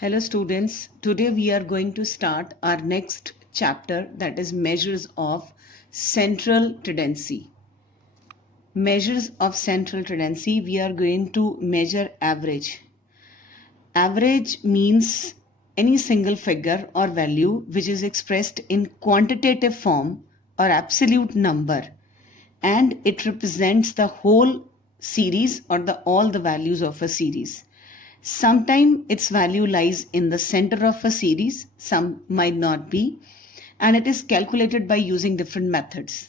Hello students, today we are going to start our next chapter, that is measures of central tendency. Measures of central tendency, we are going to measure average. Average means any single figure or value which is expressed in quantitative form or absolute number, and it represents the whole series or all the values of a series. Sometimes its value lies in the center of a series, some might not be, and it is calculated by using different methods.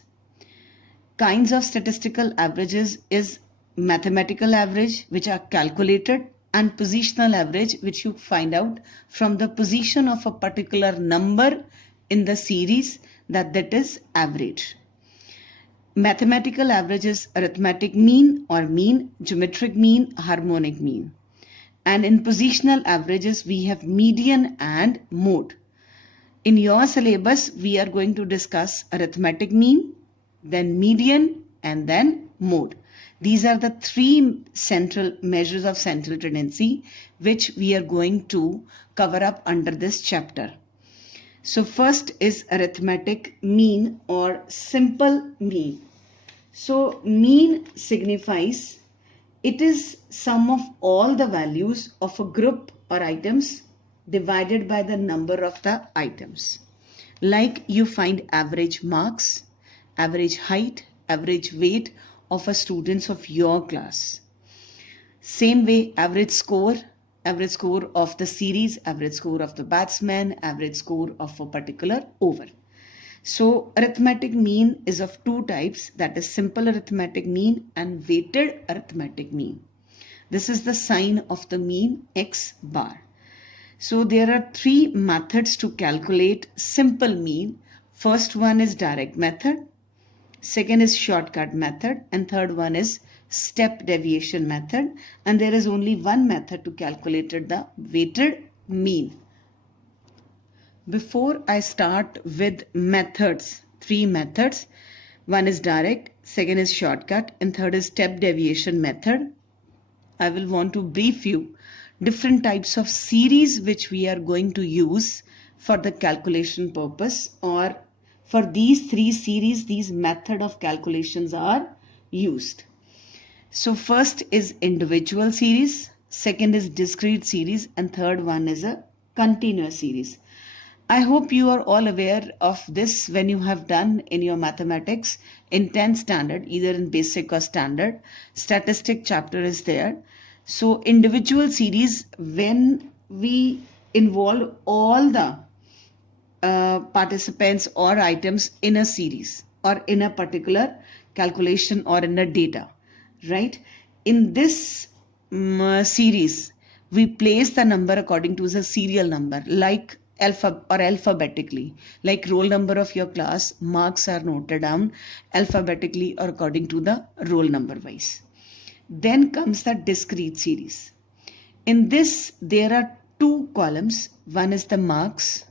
Kinds of statistical averages is mathematical average, which are calculated, and positional average, which you find out from the position of a particular number in the series, that is average. Mathematical average is arithmetic mean or mean, geometric mean, harmonic mean. And in positional averages, we have median and mode. In your syllabus, we are going to discuss arithmetic mean, then median, and then mode. These are the three central measures of central tendency which we are going to cover up under this chapter. So first is arithmetic mean or simple mean. So mean signifies it is sum of all the values of a group or items divided by the number of the items. Like you find average marks, average height, average weight of a students of your class. Same way, average score of the series, average score of the batsman, average score of a particular over. So arithmetic mean is of two types, that is simple arithmetic mean and weighted arithmetic mean. This is the sign of the mean x bar. So there are three methods to calculate simple mean. First one is direct method, second is shortcut method, and third one is step deviation method. And there is only one method to calculate the weighted mean. Before I start with methods, three methods, one is direct, second is shortcut, and third is step deviation method, I will want to brief you different types of series which we are going to use for the calculation purpose, or for these three series, these method of calculations are used. So first is individual series, second is discrete series, and third one is a continuous series. I hope you are all aware of this when you have done in your mathematics in 10th standard, either in basic or standard. Statistic chapter is there. So individual series, when we involve all the participants or items in a series or in a particular calculation or in a data, right? In this series, we place the number according to the serial number, like alphabetically, like roll number of your class, marks are noted down alphabetically or according to the roll number wise. Then comes the discrete series. In this, there are two columns. One is the marks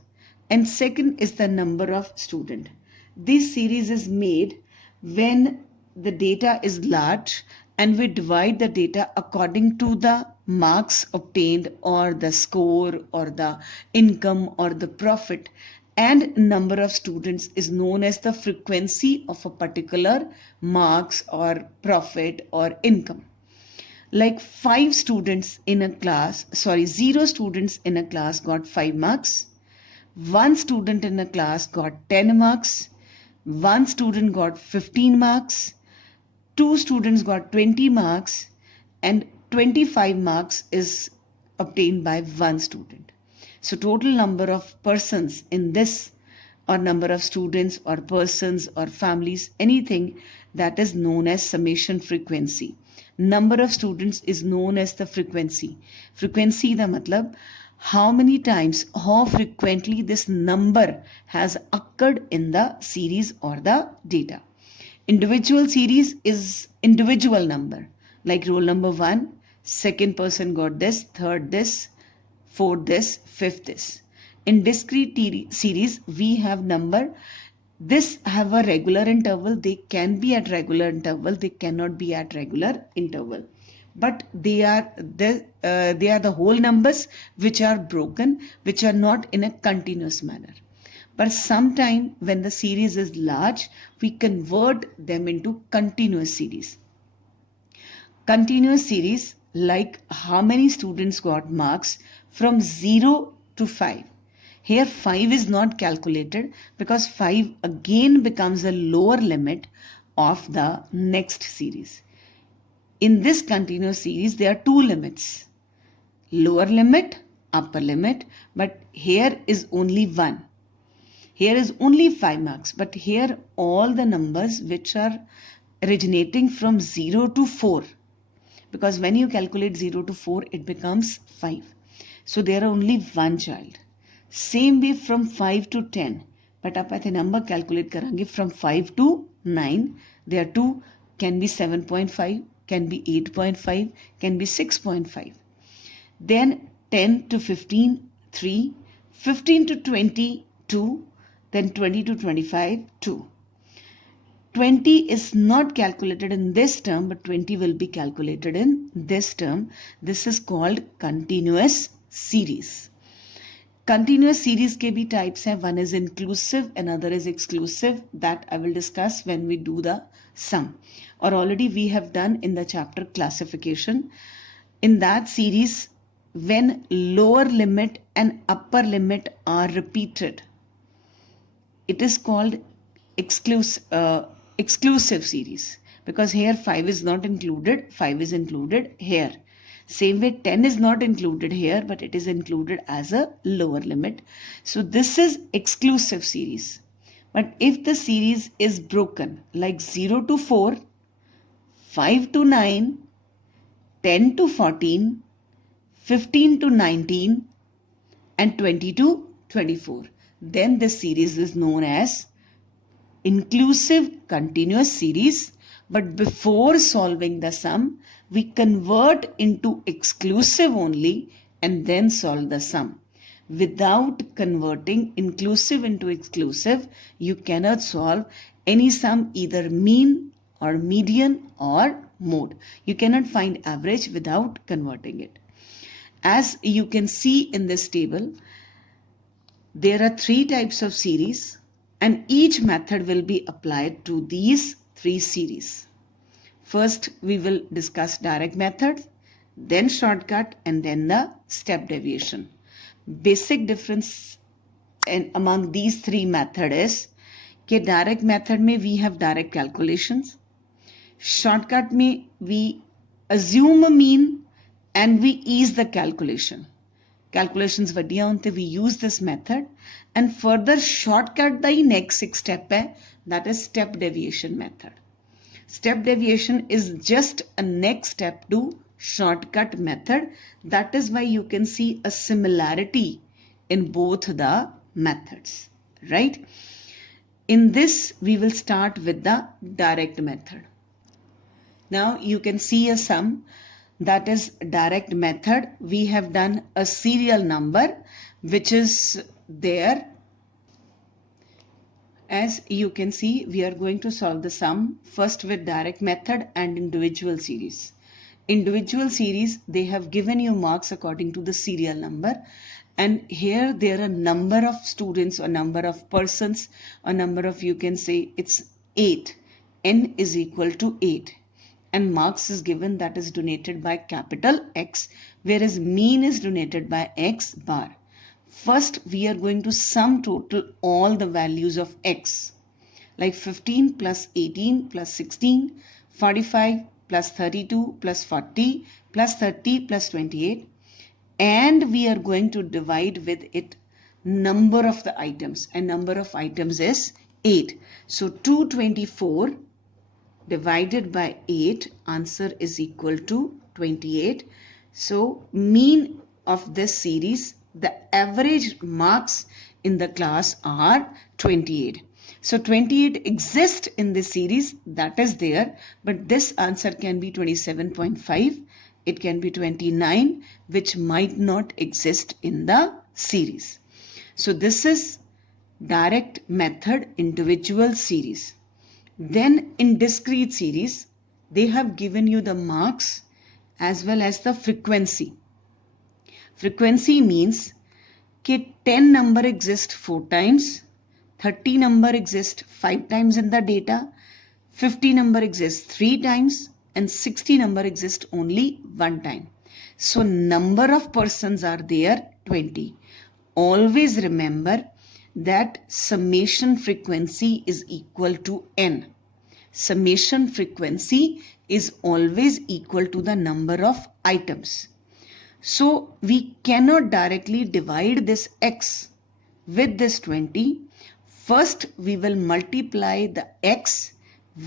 and second is the number of student. This series is made when the data is large and we divide the data according to the marks obtained or the score or the income or the profit, and number of students is known as the frequency of a particular marks or profit or income. Like 5 students in a class, 0 students in a class got 5 marks, 1 student in a class got 10 marks, 1 student got 15 marks, 2 students got 20 marks, and 25 marks is obtained by 1 student. So total number of persons in this, or number of students or persons or families, anything, that is known as summation frequency. Number of students is known as the frequency. Frequency the matlab how many times, how frequently this number has occurred in the series or the data. Individual series is individual number, like roll number 1, second person got this, third this, fourth this, fifth this. In discrete series, we have number. This have a regular interval. They can be at regular interval. They cannot be at regular interval. but they are the whole numbers which are broken, which are not in a continuous manner. But sometime when the series is large, we convert them into continuous series. Continuous series, like how many students got marks from 0 to 5. Here 5 is not calculated because 5 again becomes a lower limit of the next series. In this continuous series, there are two limits, lower limit, upper limit, but here is only one. Here is only 5 marks, but here all the numbers which are originating from 0 to 4, because when you calculate 0 to 4, it becomes 5. So there are only one child. Same way from 5 to 10, but आप ऐसे number calculate करेंगे from 5 to 9, there are two, can be 7.5, can be 8.5, can be 6.5. Then 10 to 15, 3, 15 to 20, 2, then 20 to 25, 2. 20 is not calculated in this term, but 20 will be calculated in this term. This is called continuous series. Continuous series के भी types हैं. One is inclusive, another is exclusive. That I will discuss when we do the sum. Or already we have done in the chapter classification. In that series, when lower limit and upper limit are repeated, it is called exclusive series, because here 5 is not included, 5 is included here. Same way 10 is not included here, but it is included as a lower limit. So this is exclusive series. But if the series is broken like 0 to 4, 5 to 9, 10 to 14, 15 to 19 and 20 to 24, then this series is known as inclusive continuous series. But before solving the sum, we convert into exclusive only and then solve the sum. Without converting inclusive into exclusive, you cannot solve any sum, either mean or median or mode. You cannot find average without converting it. As you can see in this table, there are 3 types of series, and each method will be applied to these 3 series. First, we will discuss direct method, then shortcut, and then the step deviation. Basic difference among these 3 methods is कि direct method में we have direct calculations, shortcut में we assume a mean and we ease the calculation. Calculations वड्डियां होते, we use this method, and further shortcut the next step है, that is step deviation method. Step deviation is just a next step to shortcut method. That is why you can see a similarity in both the methods, right? In this, we will start with the direct method. Now you can see a sum, that is direct method. We have done a serial number which is there. As you can see, we are going to solve the sum first with direct method and individual series. Individual series, they have given you marks according to the serial number, and here there are number of students or number of persons or number of, you can say it's 8. N is equal to 8. And marks is given, that is donated by capital X, whereas mean is donated by X bar. First, we are going to sum total all the values of X, like 15 plus 18 plus 16, 45 plus 32 plus 40 plus 30 plus 28, and we are going to divide with it number of the items, and number of items is 8. So 224 divided by 8, answer is equal to 28. So mean of this series, the average marks in the class are 28. So 28 exists in this series, that is there, but this answer can be 27.5, it can be 29, which might not exist in the series. So this is direct method individual series. Then in discrete series, they have given you the marks as well as the frequency. Frequency means कि 10 number exists 4 times, 30 number exists 5 times in the data, 50 number exists 3 times, and 60 number exists only 1 time. So number of persons are there 20. Always remember that summation frequency is equal to n. Summation frequency is always equal to the number of items. So we cannot directly divide this x with this 20. First we will multiply the x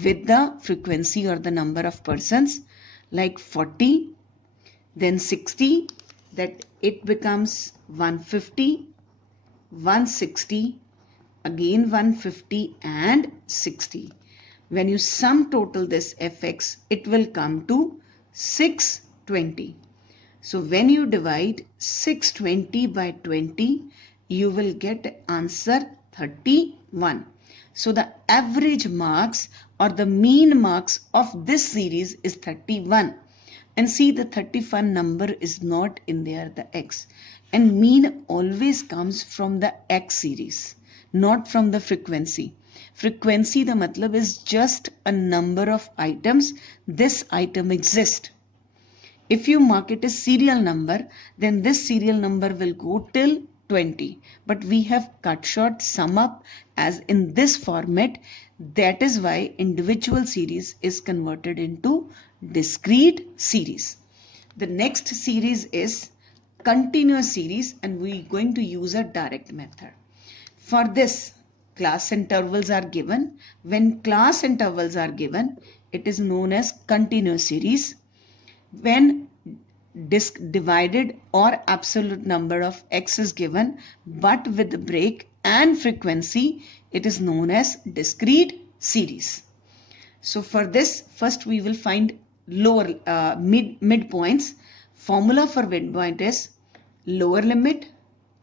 with the frequency or the number of persons, like 40, then 60, that it becomes 150, 160, again 150 and 60. When you sum total this fx, it will come to 620. So when you divide 620 by 20, you will get answer 31. So the average marks or the mean marks of this series is 31. And see, the 31 number is not in there, the x. And mean always comes from the x series, not from the frequency. Frequency, the matlab is just a number of items. This item exists. If you mark it as serial number, then this serial number will go till 20. But we have cut short sum up as in this format. That is why individual series is converted into discrete series. The next series is continuous series, and we are going to use a direct method. For this, class intervals are given. When class intervals are given, it is known as continuous series. When disk divided or absolute number of x is given but with break and frequency, it is known as discrete series. So for this, first we will find lower midpoints. Formula for midpoint is lower limit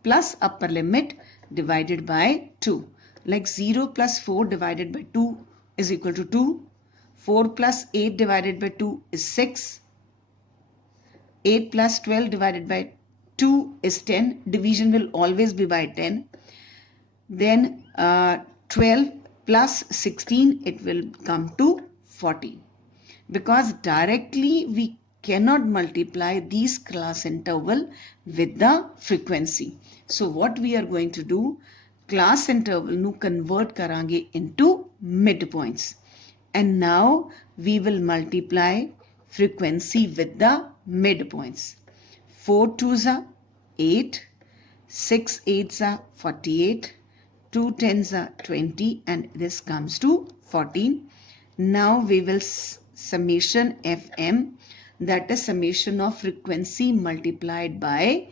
plus upper limit divided by 2. Like 0 plus 4 divided by 2 is equal to 2. 4 plus 8 divided by 2 is 6. 8 plus 12 divided by 2 is 10. Division will always be by 10. Then 12 plus 16, it will come to 40. Because directly we cannot multiply these class interval with the frequency. So what we are going to do, class interval nu convert karange into midpoints. And now we will multiply frequency with the midpoints. 4 2s are 8, 6 8s are 48, 2 10s are 20, and this comes to 14. Now we will summation fm, that is summation of frequency multiplied by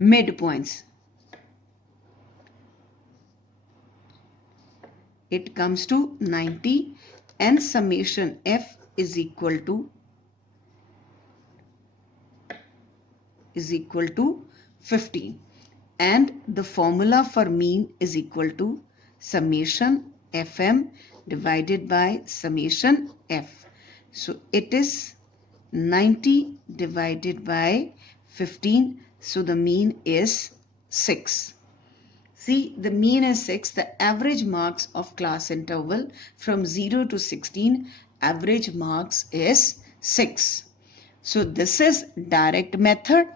midpoints. It comes to 90, and summation f is equal to 15, and the formula for mean is equal to summation fm divided by summation f. So it is 90 divided by 15, so the mean is 6. See, the mean is 6. The average marks of class interval from 0 to 16, average marks is 6. So this is direct method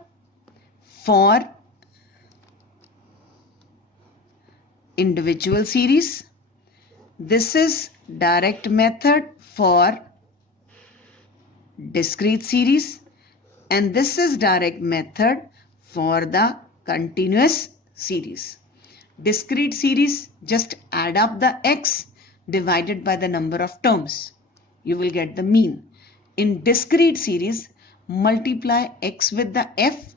for individual series. This is direct method for discrete series, and this is direct method for the continuous series. Discrete series, just add up the x divided by the number of terms. You will get the mean. In discrete series, multiply x with the f,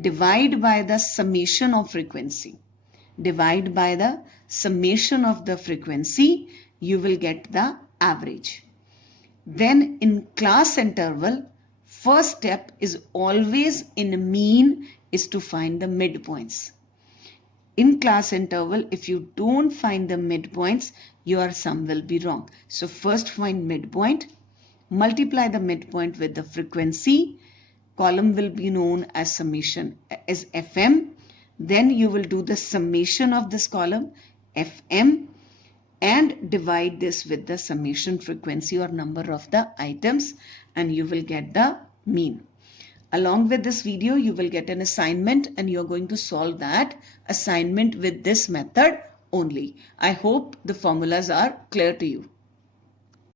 divide by the summation of frequency. Divide by the summation of the frequency, you will get the average. Then in class interval, first step is always in mean is to find the midpoints. In class interval, if you don't find the midpoints, your sum will be wrong. So first find midpoint, multiply the midpoint with the frequency, column will be known as summation as FM. Then you will do the summation of this column FM and divide this with the summation frequency or number of the items, and you will get the mean. Along with this video, you will get an assignment and you're going to solve that assignment with this method only. I hope the formulas are clear to you.